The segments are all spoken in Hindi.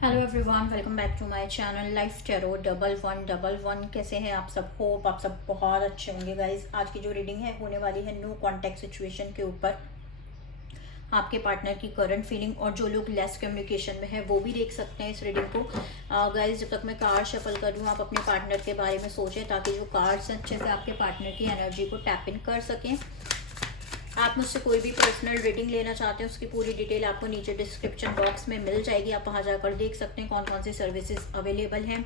Hello everyone, welcome back to my channel life tarot 1111। कैसे हैं आप सब? होप आप सब बहुत अच्छे होंगे गाइज। आज की जो रीडिंग है होने वाली है नो कॉन्टैक्ट सिचुएशन के ऊपर। आपके पार्टनर की करंट फीलिंग और जो लोग लेस कम्युनिकेशन में है वो भी देख सकते हैं इस रीडिंग को। गाइज जब तक मैं कार्ड शफल कर रही हूँ आप अपने पार्टनर के बारे में सोचें ताकि जो कार्ड्स अच्छे से आपके पार्टनर की एनर्जी को टैप इन कर सकें। आप मुझसे कोई भी पर्सनल रीडिंग लेना चाहते हैं उसकी पूरी डिटेल आपको नीचे डिस्क्रिप्शन बॉक्स में मिल जाएगी। आप वहां जाकर देख सकते हैं कौन कौन सी सर्विसेज अवेलेबल हैं।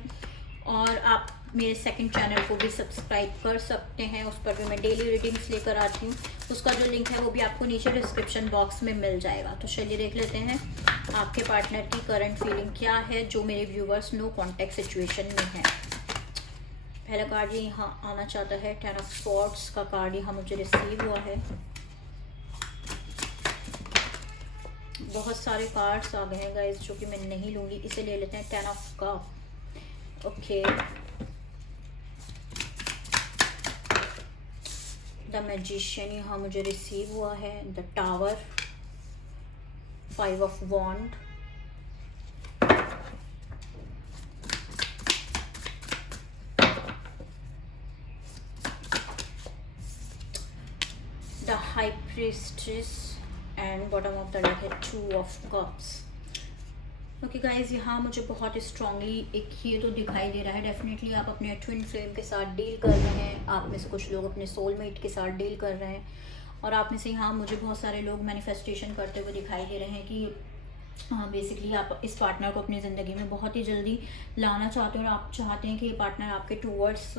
और आप मेरे सेकंड चैनल को भी सब्सक्राइब कर सकते हैं, उस पर भी मैं डेली रीडिंग्स लेकर आती हूँ। उसका जो लिंक है वो भी आपको नीचे डिस्क्रिप्शन बॉक्स में मिल जाएगा। तो चलिए देख लेते हैं आपके पार्टनर की करंट फीलिंग क्या है जो मेरे व्यूवर्स नो कॉन्टैक्ट सिचुएशन में है। पहला कार्ड ये यहाँ आना चाहता है, 10 ऑफ स्वॉर्ड्स का कार्ड यहाँ मुझे रिसीव हुआ है। बहुत सारे कार्ड्स आ गए हैं गाइस जो कि मैं नहीं लूंगी, इसे ले लेते हैं 10 of cup. Okay, the magician यहाँ मुझे रिसीव हुआ है, the tower, 5 of wand, the high priestess and bottom of the deck है 2 ऑफ कप्स। ओके गाइज, यहाँ मुझे बहुत स्ट्रांगली एक ये तो दिखाई दे रहा है, डेफिनेटली आप अपने ट्विन फ्लेम के साथ डील कर रहे हैं। आप में से कुछ लोग अपने सोलमेट के साथ डील कर रहे हैं और आप में से यहाँ मुझे बहुत सारे लोग मैनिफेस्टेशन करते हुए दिखाई दे रहे हैं कि बेसिकली आप इस पार्टनर को अपनी ज़िंदगी में बहुत ही जल्दी लाना चाहते हैं और आप चाहते हैं कि ये पार्टनर आपके टूवर्ड्स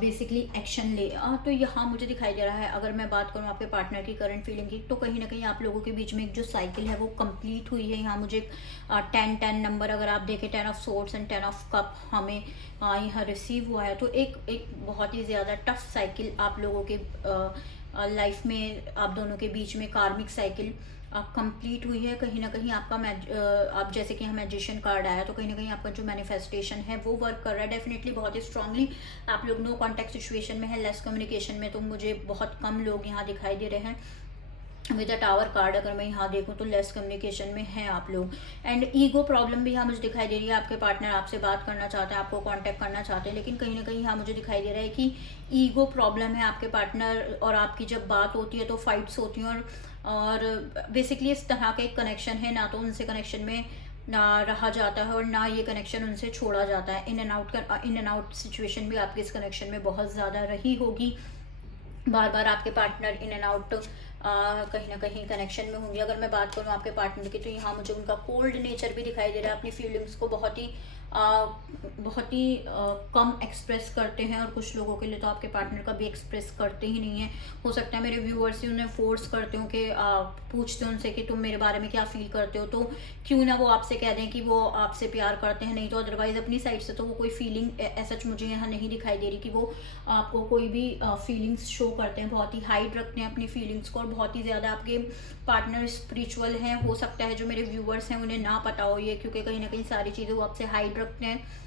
बेसिकली एक्शन ले। तो यहाँ मुझे दिखाई दे रहा है, अगर मैं बात करूँ आपके पार्टनर की करंट फीलिंग की, तो कहीं ना कहीं आप लोगों के बीच में एक जो साइकिल है वो कंप्लीट हुई है। यहाँ मुझे 10 नंबर अगर आप देखें, 10 of swords and 10 of cup हमें यहाँ रिसीव हुआ है। तो एक बहुत ही ज़्यादा टफ साइकिल आप लोगों के लाइफ में, आप दोनों के बीच में कार्मिक साइकिल कंप्लीट हुई है। कहीं ना कहीं आपका आप जैसे कि मैजिशियन कार्ड आया तो कहीं ना कहीं आपका जो मैनिफेस्टेशन है वो वर्क कर रहा है डेफिनेटली बहुत ही स्ट्रांगली। आप लोग नो कॉन्टैक्ट सिचुएशन में है, लेस कम्युनिकेशन में, तो मुझे बहुत कम लोग यहाँ दिखाई दे रहे हैं। विद द टावर कार्ड अगर मैं यहाँ देखूँ तो लेस कम्युनिकेशन में हैं आप लोग। एंड ईगो प्रॉब्लम भी यहाँ मुझे दिखाई दे रही है। आपके पार्टनर आपसे बात करना चाहते हैं, आपको कांटेक्ट करना चाहते हैं, लेकिन कहीं ना कहीं यहाँ मुझे दिखाई दे रहा है कि ईगो प्रॉब्लम है। आपके पार्टनर और आपकी जब बात होती है तो फाइट्स होती हैं और बेसिकली इस तरह का एक कनेक्शन है, ना तो उनसे कनेक्शन में ना रहा जाता है और ना ये कनेक्शन उनसे छोड़ा जाता है। इन एंड आउट सिचुएशन भी आपके इस कनेक्शन में बहुत ज़्यादा रही होगी। बार बार आपके पार्टनर इन एंड आउट कहीं ना कहीं कनेक्शन में होंगे। अगर मैं बात करूँ आपके पार्टनर की तो यहाँ मुझे उनका कोल्ड नेचर भी दिखाई दे रहा है। अपनी फीलिंग्स को बहुत ही कम एक्सप्रेस करते हैं और कुछ लोगों के लिए तो आपके पार्टनर का भी एक्सप्रेस करते ही नहीं है। हो सकता है मेरे व्यूअर्स ही उन्हें फोर्स करते हो कि पूछते हो उनसे कि तुम मेरे बारे में क्या फील करते हो, तो क्यों ना वो आपसे कह दें कि वो आपसे प्यार करते हैं। नहीं तो अदरवाइज अपनी साइड से तो वो कोई फीलिंग ऐसा मुझे यहाँ नहीं दिखाई दे रही कि वो आपको कोई भी फीलिंग्स शो करते हैं। बहुत ही हाइड रखते हैं अपनी फीलिंग्स को और बहुत ही ज़्यादा आपके पार्टनर स्पिरिचुअल हैं। हो सकता है जो मेरे व्यूअर्स हैं उन्हें ना पता हो ये, क्योंकि कहीं ना कहीं सारी चीज़ें वो आपसे हाइड रखते हैं।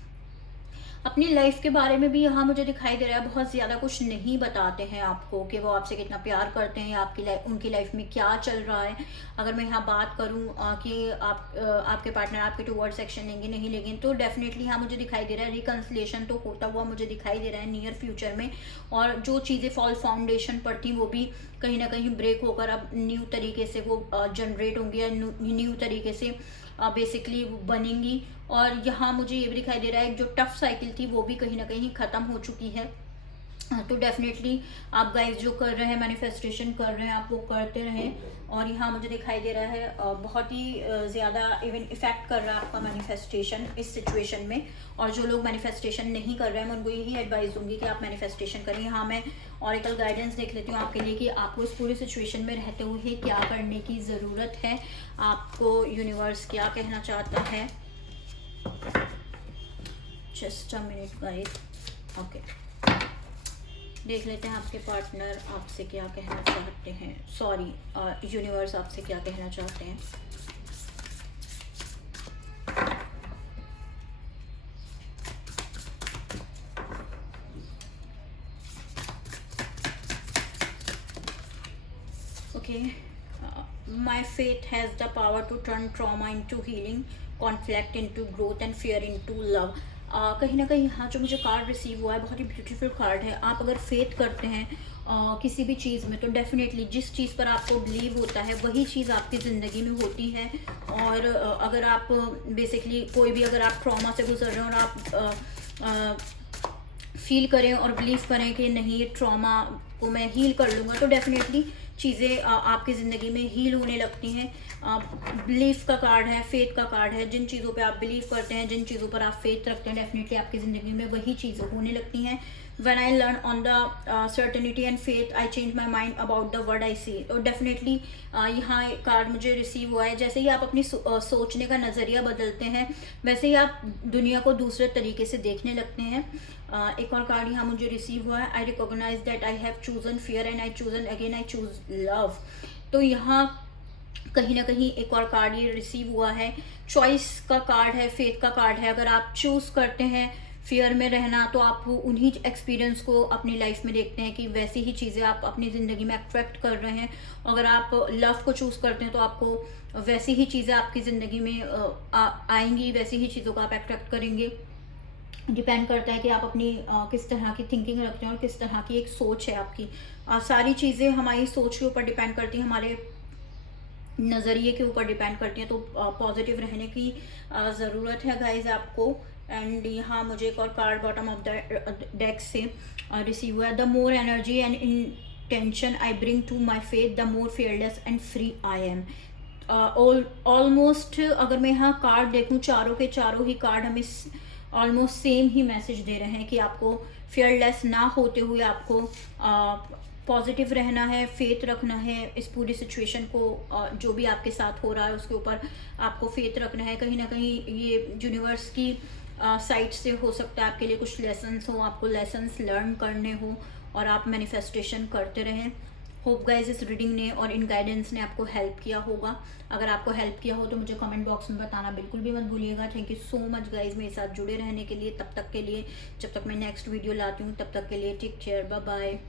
अपनी लाइफ के बारे में भी यहाँ मुझे दिखाई दे रहा है बहुत ज़्यादा कुछ नहीं बताते हैं आपको कि वो आपसे कितना प्यार करते हैं या उनकी लाइफ में क्या चल रहा है। अगर मैं यहाँ बात करूँ कि आपके पार्टनर आपके टुवर्ड्स एक्शन लेंगे नहीं लेंगे, तो डेफिनेटली यहाँ मुझे दिखाई दे रहा है रिकन्सिलेशन तो होता हुआ मुझे दिखाई दे रहा है नियर फ्यूचर में। और जो चीज़ें फॉल्स फाउंडेशन पर थी वो भी कहीं ना कहीं ब्रेक होकर अब न्यू तरीके से वो जनरेट होंगी या न्यू तरीके से बेसिकली बनेंगी। और यहाँ मुझे ये भी दिखाई दे रहा है जो टफ साइकिल थी वो भी कहीं ना कहीं ख़त्म हो चुकी है। तो डेफिनेटली आप गाइस जो कर रहे हैं, मैनिफेस्टेशन कर रहे हैं, आप वो करते रहें। और यहाँ मुझे दिखाई दे रहा है बहुत ही ज़्यादा इवन इफेक्ट कर रहा है आपका मैनिफेस्टेशन इस सिचुएशन में। और जो लोग मैनिफेस्टेशन नहीं कर रहे हैं मैं उनको यही एडवाइस दूंगी कि आप मैनिफेस्टेशन करिए। हाँ, मैं ऑरिकल गाइडेंस देख लेती हूँ आपके लिए कि आपको इस पूरी सिचुएशन में रहते हुए क्या करने की ज़रूरत है, आपको यूनिवर्स क्या कहना चाहता है। Just a minute guys. Okay, देख लेते हैं आपके पार्टनर आपसे क्या कहना चाहते हैं, सॉरी यूनिवर्स आपसे क्या कहना चाहते हैं। Okay, my faith has the power to turn trauma into healing, conflict into growth and fear into love. कहीं ना कहीं यहाँ जो मुझे कार्ड रिसीव हुआ है बहुत ही ब्यूटीफुल कार्ड है। आप अगर फेथ करते हैं किसी भी चीज़ में तो डेफिनेटली जिस चीज़ पर आपको बिलीव होता है वही चीज़ आपकी ज़िंदगी में होती है। और अगर आप बेसिकली कोई भी अगर आप ट्रॉमा से गुजर रहे हैं और आप फील करें और बिलीव करें कि नहीं ये ट्रॉमा को मैं हील कर लूँगा, तो डेफिनेटली चीज़ें आपकी ज़िंदगी में हील होने लगती हैं। बिलीफ का कार्ड है, फेथ का कार्ड है। जिन चीज़ों पे आप बिलीव करते हैं, जिन चीज़ों पर आप फेथ रखते हैं, डेफिनेटली आपकी ज़िंदगी में वही चीज़ें होने लगती हैं। When I learn on the certainty and faith, I change my mind about the word I see। और डेफिनेटली यहाँ कार्ड मुझे रिसीव हुआ है, जैसे ही आप अपनी सोचने का नज़रिया बदलते हैं वैसे ही आप दुनिया को दूसरे तरीके से देखने लगते हैं। एक और कार्ड यहाँ मुझे रिसीव हुआ है, I recognise that I have chosen fear and I chosen again I choose love. तो यहाँ कहीं ना कहीं एक और कार्ड ये रिसीव हुआ है, चॉइस का कार्ड है, फेथ का कार्ड है। अगर आप चूज़ करते हैं फियर में रहना तो आप उन्हीं एक्सपीरियंस को अपनी लाइफ में देखते हैं कि वैसी ही चीज़ें आप अपनी ज़िंदगी में अट्रैक्ट कर रहे हैं। अगर आप लव को चूज़ करते हैं तो आपको वैसी ही चीज़ें आपकी ज़िंदगी में आएंगी, वैसी ही चीज़ों को आप अट्रैक्ट करेंगे। डिपेंड करता है कि आप अपनी किस तरह की थिंकिंग रखते हैं और किस तरह की एक सोच है आपकी। सारी चीज़ें हमारी सोच के ऊपर डिपेंड करती हैं, हमारे नज़रिए के ऊपर डिपेंड करती हैं। तो पॉजिटिव रहने की ज़रूरत है गाइज आपको। एंड यहाँ मुझे एक और card bottom of the deck से रिसीव हुआ है, the more energy and intention I bring to my faith, the more fearless and free I am. Almost अगर मैं यहाँ कार्ड देखूँ, चारों के चारों ही कार्ड हमें ऑलमोस्ट सेम ही मैसेज दे रहे हैं कि आपको फेयरलेस ना होते हुए आपको पॉजिटिव रहना है, फेथ रखना है इस पूरी सिचुएशन को, जो भी आपके साथ हो रहा है उसके ऊपर आपको फेथ रखना है। कहीं ना कहीं ये यूनिवर्स की साइड से हो सकता है आपके लिए कुछ लेसन्स हो, आपको लेसन्स लर्न करने हो और आप मैनिफेस्टेशन करते रहें। होप गाइज इस रीडिंग ने और इन गाइडेंस ने आपको हेल्प किया होगा। अगर आपको हेल्प किया हो तो मुझे कमेंट बॉक्स में बताना बिल्कुल भी मत भूलिएगा। Thank you so much guys मेरे साथ जुड़े रहने के लिए। तब तक के लिए, जब तक मैं नेक्स्ट वीडियो लाती हूँ, तब तक के लिए टेक केयर, बाय बाय।